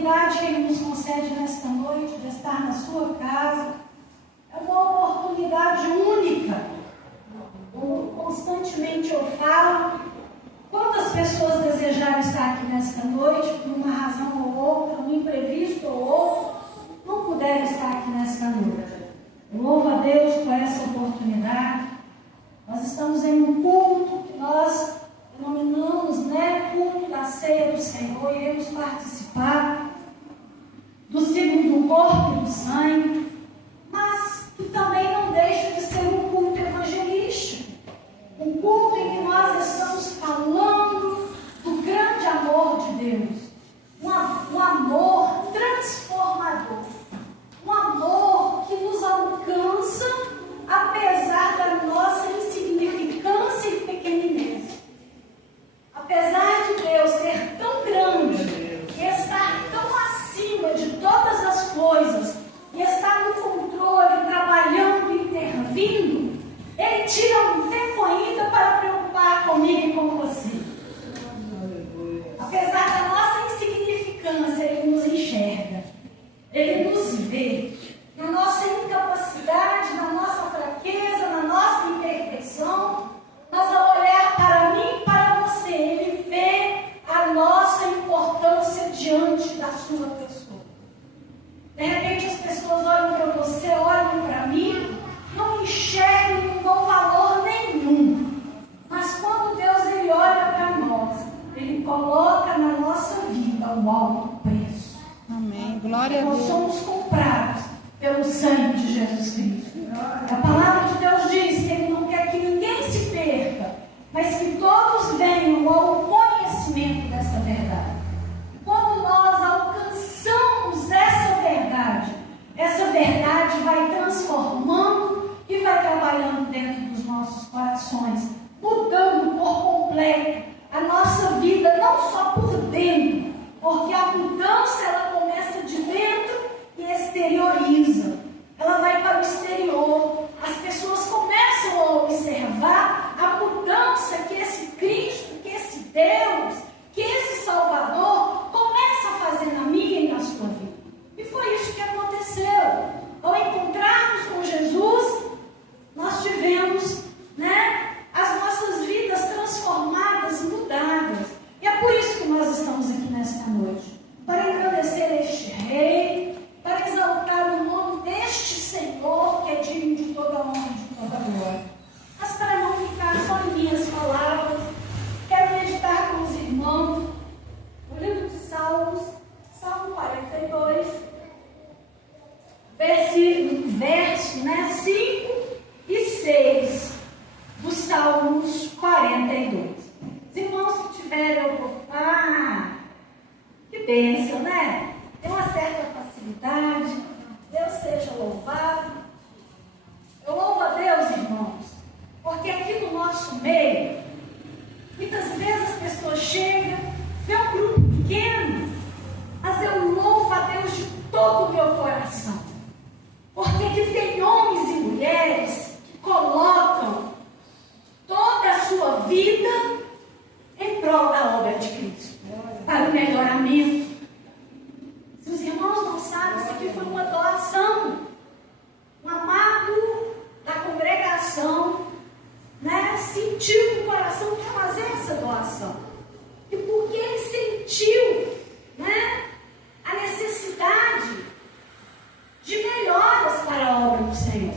oportunidade que Ele nos concede nesta noite de estar na sua casa. É uma oportunidade única. Como constantemente eu falo, quantas pessoas desejaram estar aqui nesta noite, por uma razão ou outra, um imprevisto ou outro, não puderam estar aqui nesta noite. Eu louvo a Deus por essa oportunidade. Nós estamos em um culto que nós denominamos, culto da ceia do Senhor. Iremos participar do símbolo do corpo e do sangue, mas que também não deixa de ser um culto evangelístico. Um culto em que nós estamos falando do grande amor de Deus. Um amor transformador. Um amor que nos alcança apesar da nossa insignificância e pequenez. Apesar de Deus ser tão grande e estar tão acima de todas as coisas e estar no controle, trabalhando e intervindo, Ele tira um tempo ainda para preocupar comigo e com você. Apesar da nossa insignificância, Ele nos enxerga, Ele nos vê. Na nossa incapacidade, na nossa fraqueza, na nossa imperfeição, mas ao olhar para mim e para você, Ele vê a nossa importância diante da sua pessoa. De repente as pessoas olham para você, olham para mim, não enxergam, não dão valor nenhum. Mas quando Deus Ele olha para nós, Ele coloca na nossa vida um alto preço. Amém. Glória a Deus. Nós somos comprados pelo sangue de Jesus Cristo. A palavra de Deus diz que Ele não quer que ninguém se perca, mas que todos venham ao conhecimento dessa verdade. Quando nós alcançamos essa verdade vai transformando e vai trabalhando dentro dos nossos corações, mudando por completo a nossa vida, não só por dentro, porque a mudança ela começa de dentro e exterioriza. Ela vai para o exterior. As pessoas começam a observar a mudança que esse Cristo, que esse Deus, que esse Salvador começa a fazer na minha e na sua vida. E foi isso que aconteceu. Ao encontrarmos com Jesus, nós tivemos, as nossas vidas transformadas, mudadas. E é por isso que nós estamos aqui nesta noite. Para engrandecer este Rei, para exaltar o nome deste Senhor, que é digno de toda honra e de toda glória. Mas para não ficar só em minhas palavras, quero meditar com os irmãos o livro de Salmos, Salmo 42, verso 5 e 6 dos Salmos 42. Os irmãos que tiverem oportunidade, que bênção, tem uma certa facilidade. Deus seja louvado. Eu louvo a Deus, irmãos, porque aqui no nosso meio, muitas vezes as pessoas chegam, vê um grupo pequeno, mas eu louvo a Deus de todo o meu coração, porque aqui tem homens e mulheres que colocam toda a sua vida em prol da obra de Cristo, para o melhoramento. Se os irmãos não sabem, isso aqui foi uma doação. Um amado da congregação, sentiu no coração de fazer essa doação. E porque ele sentiu, a necessidade de melhoras para a obra do Senhor.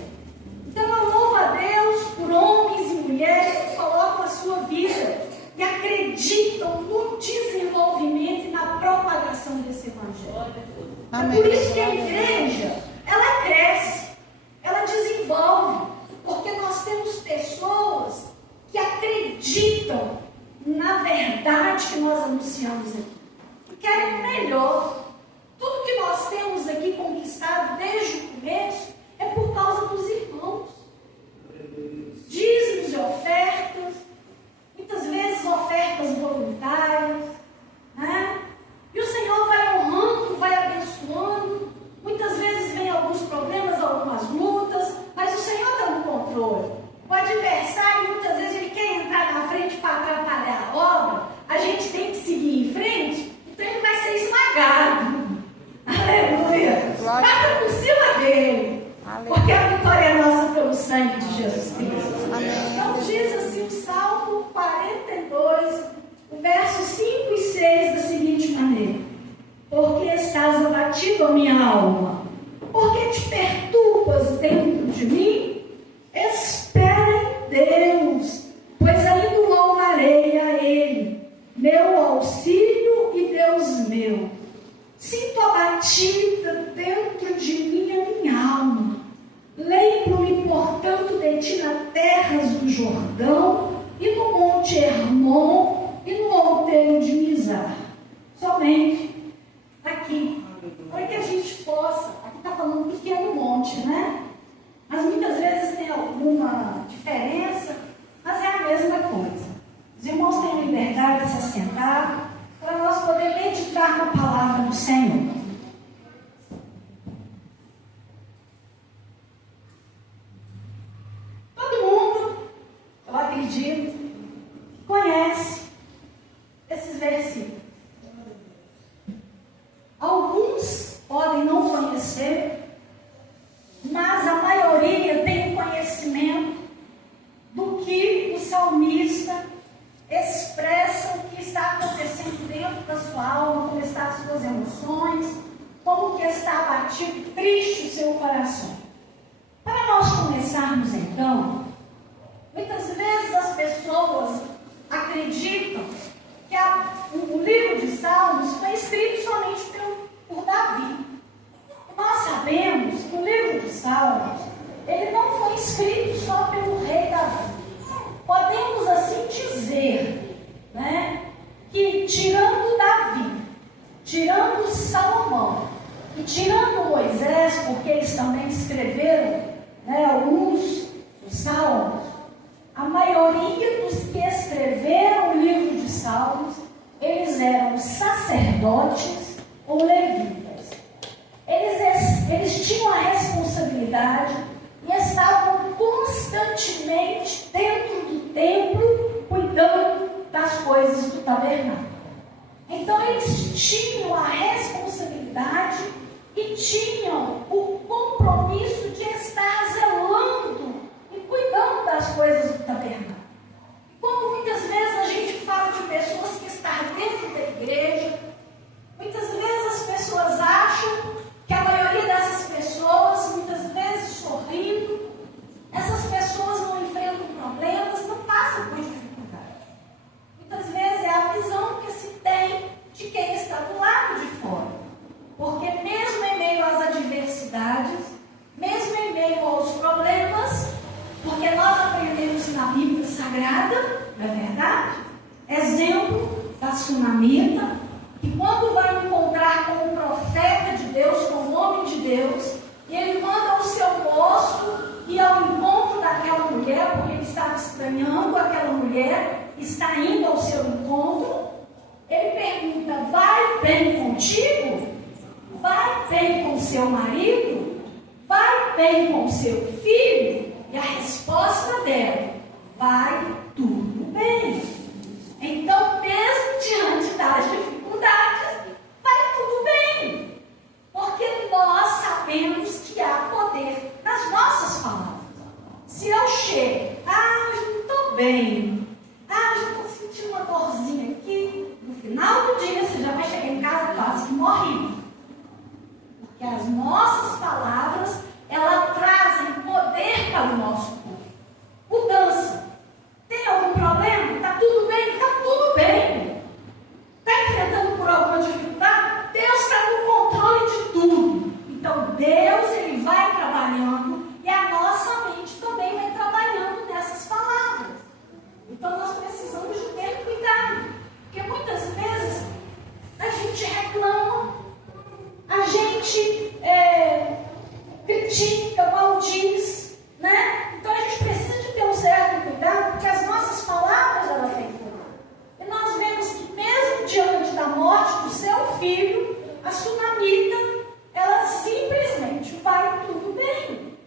Então eu louvo a Deus por homens e mulheres que colocam a sua vida e acreditam no desenvolvimento e na propagação desse evangelho. Amém. É por isso que a igreja, ela cresce, ela desenvolve, porque nós temos pessoas que acreditam na verdade que nós anunciamos aqui, que querem o melhor. Tudo que nós temos aqui conquistado desde o começo é por causa dos irmãos. Dízimos e ofertas, muitas vezes ofertas voluntárias, e o Senhor vai honrando, vai abençoando. Muitas vezes vem alguns problemas, algumas lutas, mas o Senhor está no controle. O adversário, muitas vezes, ele quer entrar na frente para atrapalhar a obra. A gente tem que seguir em frente, então ele vai ser esmagado. minha alma? Por que te perturbas dentro de mim? Espera em Deus, pois ainda o louvarei a Ele, meu auxílio e Deus meu. Sinto abatida dentro de mim a minha alma. Lembro-me, portanto, de ti nas terras do Jordão, e no monte Hermon, e no outeiro de Mizar. Somente aqui, para que a gente possa, aqui está falando pequeno monte, né? Mas muitas vezes tem alguma diferença, mas é a mesma coisa. Os irmãos têm liberdade de se assentar para nós poder meditar na palavra do Senhor. Todo mundo, eu acredito, conhece esses versículos. Alguns podem não conhecer, mas a maioria tem conhecimento do que o salmista expressa o que está acontecendo dentro da sua alma, como estão as suas emoções, como que está abatido, triste o seu coração. Para nós começarmos então, muitas vezes as pessoas acreditam que o livro de Salmos foi escrito somente por Davi. Nós sabemos que o livro de Salmos, ele não foi escrito só pelo rei Davi. Podemos assim dizer, né, que tirando Davi, tirando Salomão e tirando Moisés, porque eles também escreveram, né, alguns dos Salmos, a maioria dos que escreveram o livro de Salmos, eles eram sacerdotes ou levitas. Eles tinham a responsabilidade e estavam constantemente dentro do templo, cuidando das coisas do tabernáculo. Então eles tinham a responsabilidade e tinham o compromisso de estar zelando e cuidando das coisas do tabernáculo. E quando muitas vezes a gente fala de pessoas que estão dentro da igreja, muitas vezes as pessoas acham que a maioria dessas pessoas, muitas vezes sorrindo, essas pessoas não enfrentam problemas, não passam por dificuldade. Muitas vezes é a visão que se tem de quem está do lado de fora. Porque mesmo em meio às adversidades, mesmo em meio aos problemas, porque nós aprendemos na Bíblia Sagrada, não é verdade? Exemplo da sunamita, que quando vai encontrar com o profeta de Deus, com o homem de Deus, e ele manda o seu moço ir ao encontro daquela mulher, porque ele estava estranhando aquela mulher, está indo ao seu encontro, ele pergunta: vai bem contigo? Vai bem com seu marido? Vai bem com seu filho? E a resposta dela: vai tudo bem. Então, mesmo diante das dificuldades, vai tudo bem. Porque nós sabemos que há poder nas nossas palavras. Se eu chego, não estou bem, já estou sentindo uma dorzinha aqui, no final do dia você já vai chegar em casa quase que morrendo. Porque as nossas palavras, elas trazem poder para o nosso corpo. Mudança. Tem algum problema? Está tudo bem? Está tudo bem. Está enfrentando por alguma dificuldade? Deus está no controle de tudo. Então Deus, ele vai trabalhando e a nossa mente também vai trabalhando nessas palavras. Então nós precisamos de ter cuidado. Porque muitas vezes a gente reclama, a gente critica, maldiz, né? Então a gente precisa de ter um certo cuidado, porque as nossas palavras, elas têm poder. E nós vemos que mesmo diante da morte do seu filho, a sunamita, ela simplesmente vai tudo bem.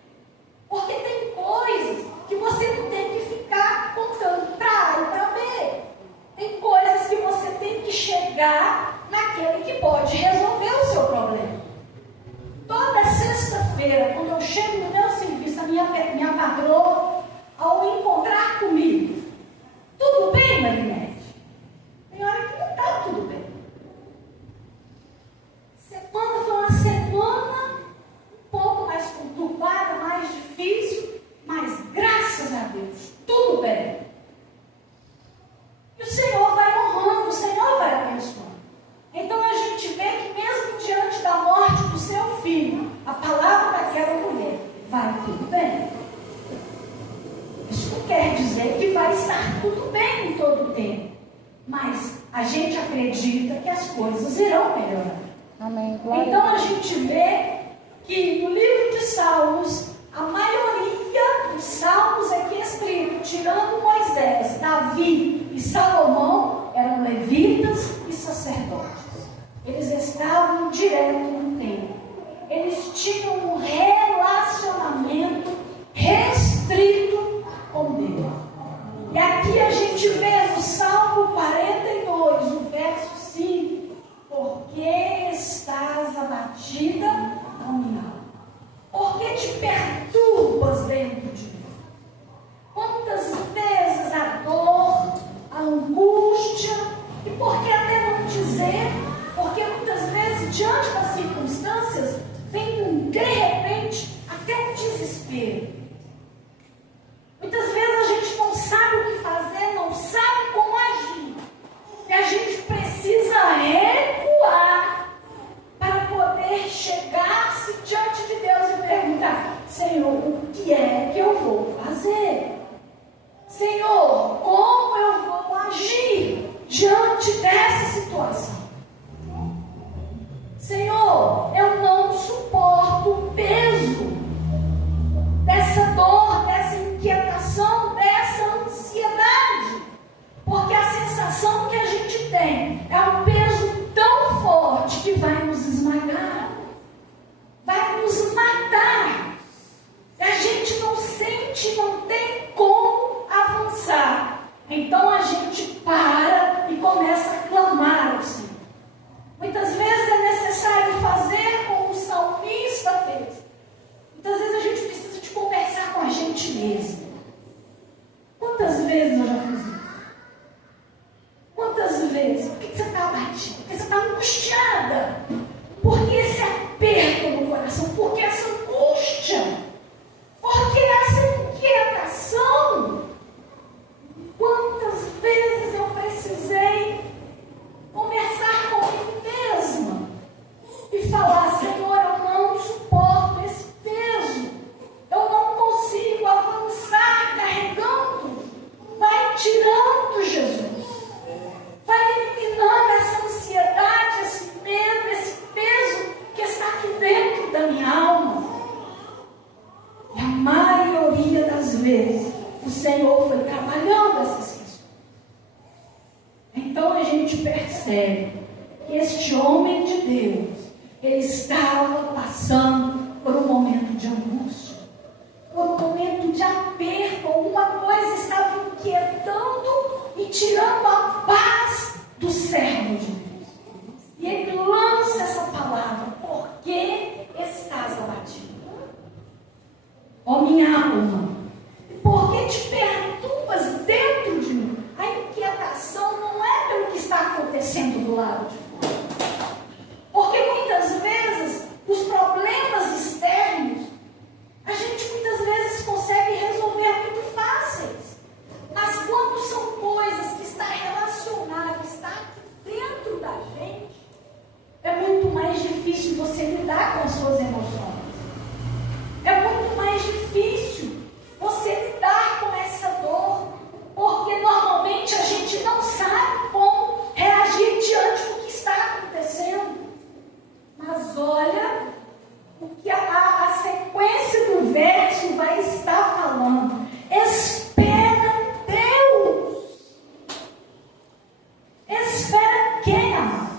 Porque tem coisas que você não tem que ficar contando para A e para B. Tem coisas que você tem que chegar naquele que pode resolver o seu problema. Toda sexta-feira, quando eu chego no meu serviço, a minha patroa, ao encontrar comigo: tudo bem, Marinete? Tem hora que não está tudo bem. Semana foi uma semana mas a gente acredita que as coisas irão melhorar. Amém. Glória Então a a gente vê que no livro de Salmos, a maioria dos salmos aqui escrito, tirando Moisés, Davi e Salomão, eram levitas e sacerdotes. Eles estavam direto no templo. Eles tinham um relacionamento restrito com Deus. E aqui a gente vê no Salmo 42, o verso 5, porque estás abatida, ó minha alma? Por que te perturbas dentro de mim? Quantas vezes a dor, a angústia, e por que até não dizer? Porque muitas vezes, diante das circunstâncias, vem de repente até um desespero. Muitas vezes a gente não sabe o que fazer, não sabe como agir. E a gente precisa recuar para poder chegar-se diante de Deus e perguntar: Senhor, o que é que eu vou fazer? Senhor, como eu vou agir diante dessa situação? Senhor, eu não suporto o peso dessa dor, dessa inquietação, dessa ansiedade. Porque a sensação que a gente tem é um peso tão forte que vai nos esmagar, vai nos matar. E a gente não sente, não tem como avançar. Então a gente para e começa a clamar ao Senhor. Muitas vezes é necessário fazer como o salmista fez. Muitas vezes a gente precisa de conversar com a gente mesmo. Quantas vezes eu já fiz isso? Quantas vezes? Por que você está abatida? Por que você está angustiada? Por que esse aperto no coração? Por que essa angústia? Por que essa inquietação? Quantas vezes eu precisei conversar comigo mesma e falar: Senhor, eu não suporto esse peso, eu não consigo avançar carregando. Vai tirando, Jesus, vai eliminando essa ansiedade, esse medo, esse peso que está aqui dentro da minha alma. E a maioria das vezes o Senhor foi trabalhando essas questões. Então a gente percebe que este homem de Deus, ele estava passando por um momento de angústia, por um momento de aperto. Alguma coisa estava inquietando e tirando a paz do servo de Deus. E ele lança essa palavra: por que estás abatido? Ó minha alma, por que te perturbas dentro de mim? A inquietação não é pelo que está acontecendo do lado de fora. Porque muitas vezes os problemas externos a gente muitas vezes consegue resolver muito fáceis. Mas quando são coisas que está relacionadas, que está aqui dentro da gente, é muito mais difícil você lidar com as suas emoções. É muito mais difícil você lidar com essa dor, porque normalmente a gente não sabe como reagir diante do que está acontecendo. Mas olha o que a sequência do verso vai estar falando: espera Deus. Espera quem, amado?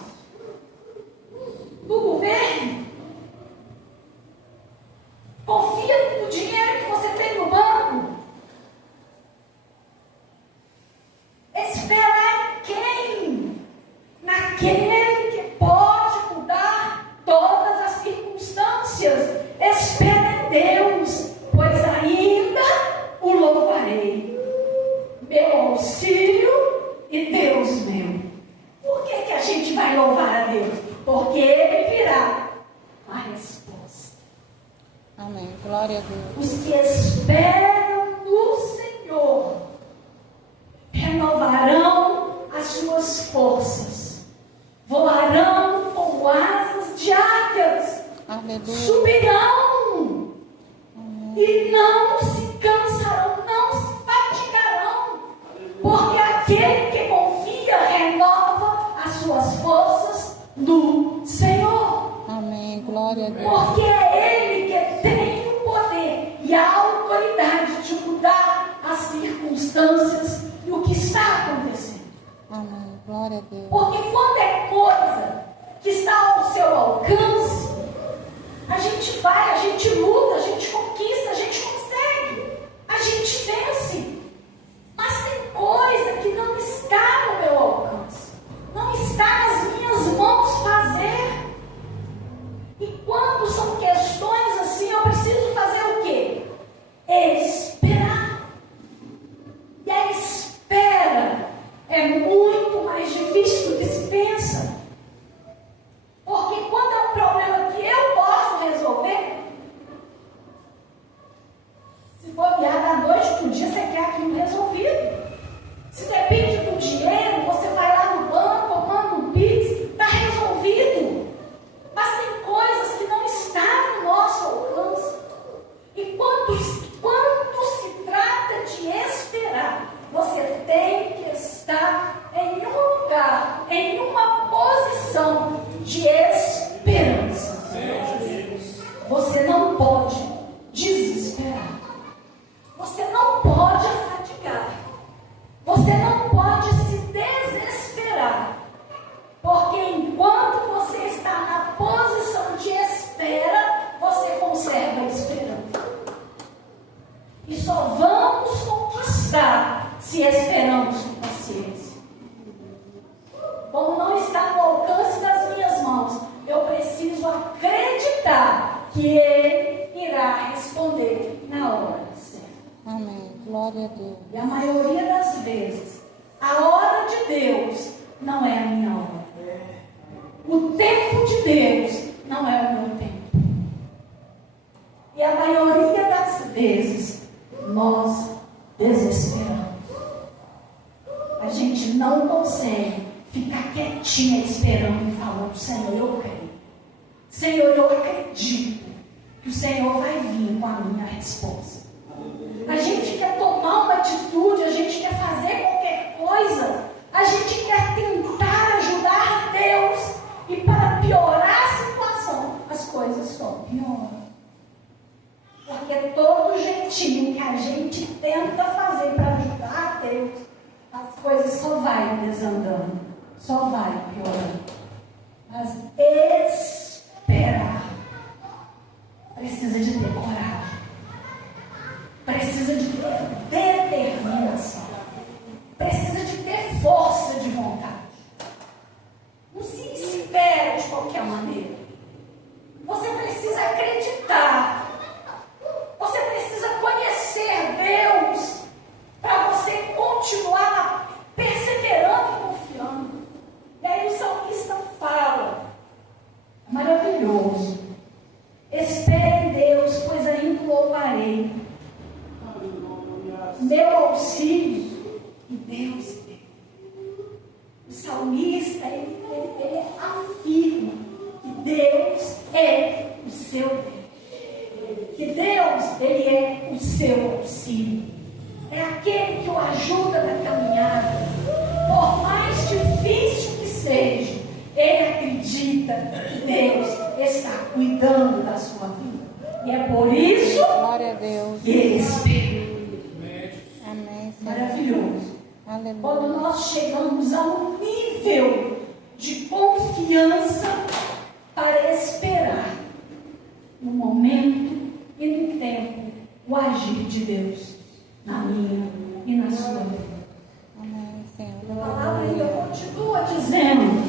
Do governo? Confia no dinheiro que você tem no banco? Esperar quem? Naquele que pode mudar todas as circunstâncias. Espera Deus, pois ainda o louvarei. Meu auxílio e Deus meu. Por que a gente vai louvar a Deus? Porque Ele virá a resposta. Amém. Glória a Deus. Os que esperam no Senhor renovarão as suas forças, voarão com asas de águias, Aleluia. subirão e não se cansarão, não se fatigarão, porque aquele que confia suas forças no Senhor. Amém. Glória a Deus. Porque é Ele que tem o poder e a autoridade de mudar as circunstâncias e o que está acontecendo. Amém. Glória a Deus. Porque quando é coisa que está ao seu alcance, a gente vai, a gente luta, a gente conquista, a gente consegue, a gente vence. Mas tem coisa que não está no meu alcance, não está nas minhas mãos fazer. E quando são questões assim, eu preciso fazer o quê? Esperar. E a espera é muito mais difícil do que se pensa. Porque quando é um problema que eu posso resolver, se bobear da noite para o dia, você quer aquilo resolvido. Se depende do dinheiro, você vai lá no banco, manda um Pix, está resolvido. Mas tem coisas que não estão no nosso alcance. E quando se trata de esperar, você tem que estar em um lugar, em uma posição de esperança. Você não pode desesperar. Você não pode afadigar. Você não pode se desesperar. Porque enquanto você está na posição de espera, você conserva a esperança. E só vamos conquistar se esperamos com paciência. Como não está no alcance das minhas mãos, eu preciso acreditar que Ele irá responder na hora certa. Amém. Glória a Deus. E a maioria das vezes, a hora de Deus não é a minha hora. O tempo de Deus não é o meu tempo. E a maioria das vezes, nós desesperamos. A gente não consegue ficar quietinha esperando e falando: Senhor, eu creio. Senhor, eu acredito que o Senhor vai vir com a minha resposta. A gente quer tomar uma atitude, a gente quer fazer qualquer coisa, a gente quer tentar ajudar Deus, e para piorar a situação, as coisas só pioram. Porque todo jeitinho que a gente tenta fazer para ajudar Deus, as coisas só vai desandando, só vai piorando. Mas esperar precisa de ter coragem, precisa de ter determinação, precisa de ter força de vontade. Não se espera de qualquer maneira. Você precisa acreditar. Você precisa conhecer Deus para você continuar perseverando e confiando. E aí o salmista fala, maravilhoso: espere em Deus, pois ainda o louvarei. Meu auxílio e Deus deu. O salmista, ele afirma que Deus é o seu Deus. Que Deus, Ele é o seu auxílio. É aquele que o ajuda na caminhada. Por mais difícil que seja, ele acredita que Deus está cuidando da sua vida. E é por isso Glória a Deus. que ele espera. Amém. Maravilhoso. Aleluia. Quando nós chegamos a um nível de confiança para esperar no momento e no tempo o agir de Deus na minha e na sua vida. Amém, Senhor. A palavra ainda continua dizendo: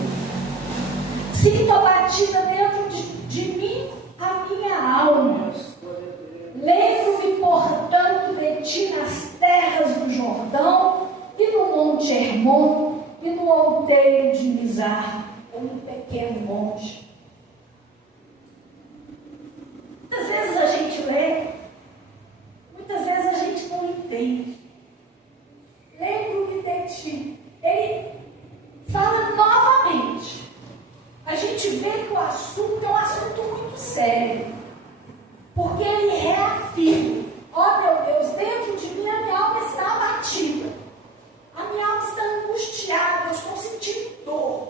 sinto abatida dentro de mim a minha alma. Lembro-me, portanto, de ti nas terras do Jordão e no Monte Hermon e no outeiro de Mizar, ou no pequeno monte. Muitas vezes a gente lê, muitas vezes a gente não entende. Lembro-me de ti. Ele fala novamente. A gente vê que o assunto é um assunto muito sério. Porque ele reafirma: ó meu Deus, dentro de mim a minha alma está abatida. A minha alma está angustiada, eu estou sentindo dor.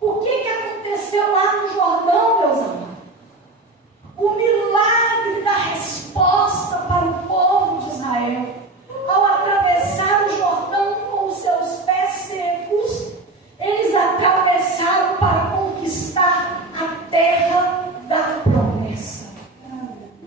O que aconteceu lá no Jordão, meus amados? O milagre da resposta para o povo de Israel. Ao atravessar o Jordão com os seus pés secos, eles atravessaram para conquistar a terra da promessa.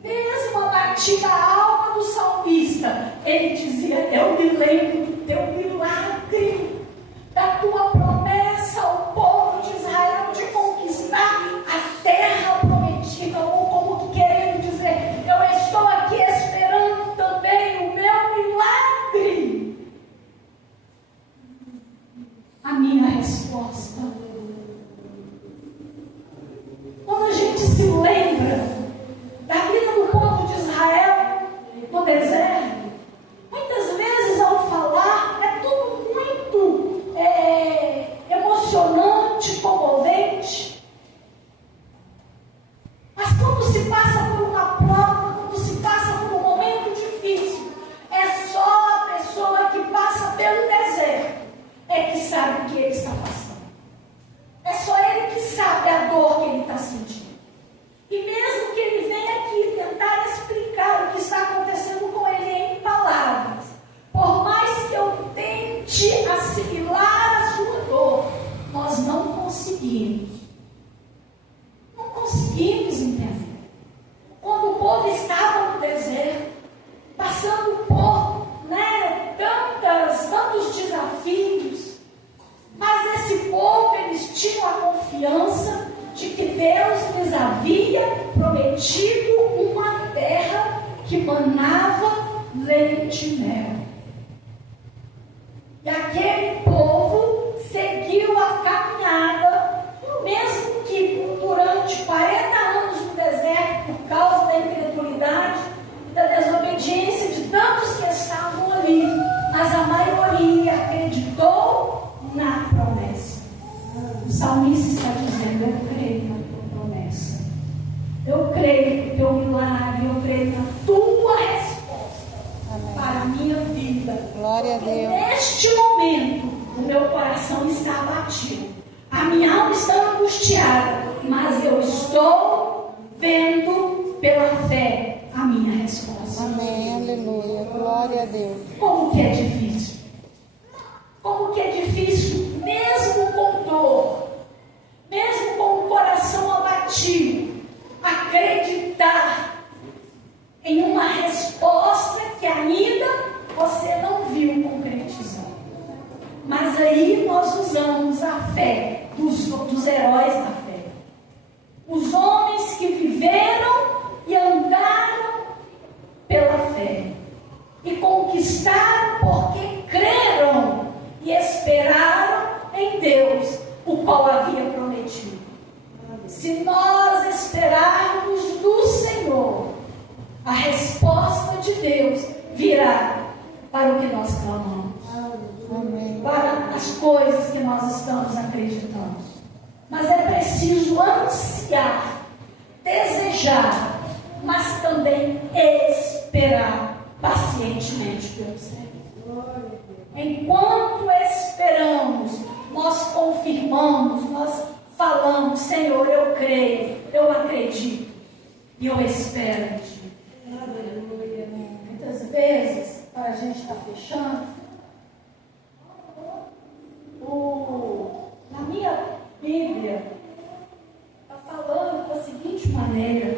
Mesmo a batida alma do salmista, ele dizia: eu me lembro do teu milagre, da tua promessa ao povo de Israel de conquistar a terra prometida, ou como querendo dizer, eu estou aqui esperando também o meu milagre. A minha resposta. Quando a gente se lembra da vida do povo de Israel no deserto, muitas vezes ao falar é tudo muito emocionante, comovente. Mas quando se passa por uma prova, quando se passa por um momento difícil, é só a pessoa que passa pelo deserto é que sabe o que ele está passando. É só ele que sabe a dor que ele está sentindo. E mesmo que ele venha aqui tentar explicar o que está acontecendo com ele em palavras, por mais que eu tente assimilar a sua dor, nós não conseguimos. Não conseguimos entender. Quando o povo estava no deserto, passando por tantos desafios, mas esse povo, eles tinham a confiança de que Deus lhes havia prometido uma terra que manava leite e mel. E aquele povo seguiu a caminhada, mesmo que durante 40 anos no deserto, por causa da incredulidade, da desobediência de tantos que estavam ali, mas a maioria acreditou na promessa. O salmista está dizendo: eu creio na tua promessa, eu creio no teu milagre, eu creio na tua resposta. Amém. Para a minha vida. Glória a Deus. Neste momento o meu coração está abatido, a minha alma está angustiada, mas eu estou vendo pela fé a minha resposta. Amém, aleluia, glória a Deus. Como que é difícil? Como que é difícil, mesmo com dor, mesmo com o coração abatido, acreditar em uma resposta que ainda você não viu concretizar. Mas aí nós usamos a fé dos heróis da fé. Os homens que viveram e andaram pela fé. E conquistaram porque creram e esperaram em Deus, o qual havia prometido. Se nós esperarmos do Senhor, a resposta de Deus virá para o que nós clamamos. Amém. Para as coisas que nós estamos acreditando. Mas é preciso ansiar, desejar, mas também esperar pacientemente pelo Senhor. Enquanto esperamos, nós confirmamos, nós falamos: Senhor, eu creio, eu acredito e eu espero em Ti. Muitas vezes, para a gente estar fechando, na minha Bíblia está falando da seguinte maneira: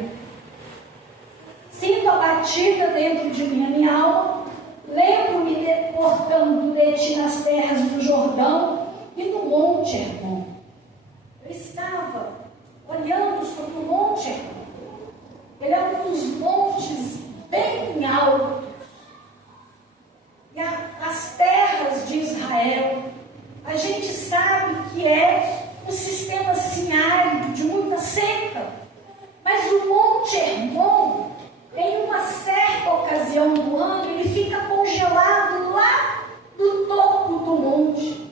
sinto abatida dentro de mim a minha alma, lembro-me portanto de Ti nas terras do Jordão e no Monte Hermon. Eu estava olhando sobre o Monte Hermon. Ele é um dos montes bem altos. E as terras de Israel, a gente sabe que é um sistema assim árido, de muita seca. Mas o Monte Hermon, em uma certa ocasião do ano, ele fica congelado lá no topo do monte.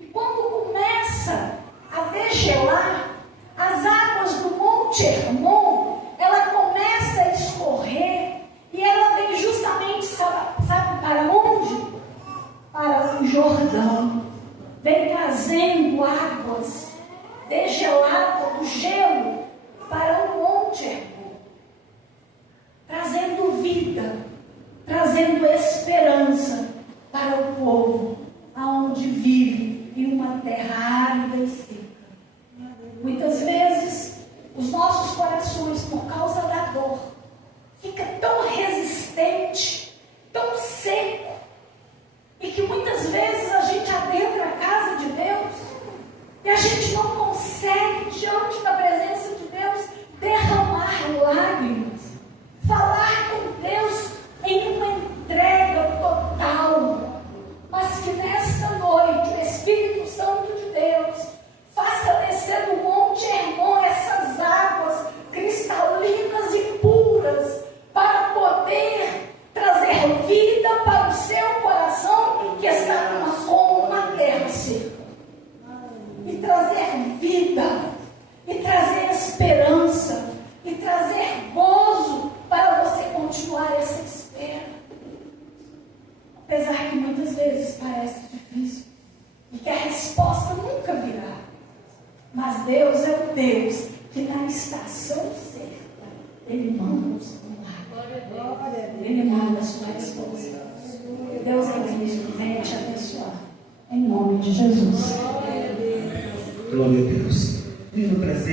E quando começa degelada do gelo para um monte Hermon, trazendo vida, trazendo esperança para o povo, aonde vive em uma terra árida e seca. Muitas vezes, os nossos corações, por causa da dor, fica tão resistente, tão seco, e que muitas vezes a gente adentra a casa de Deus e a gente não consegue, diante da presença de Deus, derramar lágrimas, falar com Deus em uma entrega total. Mas que nesta noite o Espírito Santo de Deus faça descer do Monte Hermon essas águas cristalinas e puras para poder trazer vida para o seu coração que está como uma terra seca. E trazer vida, e trazer esperança, e trazer gozo para você continuar essa espera. Apesar que muitas vezes parece difícil, e que a resposta nunca virá. Mas Deus é o Deus que na estação certa, Ele manda o seu milagre. Ele manda a sua resposta. Deus é Cristo, venha te abençoar. Em nome de Jesus. Glória a Deus.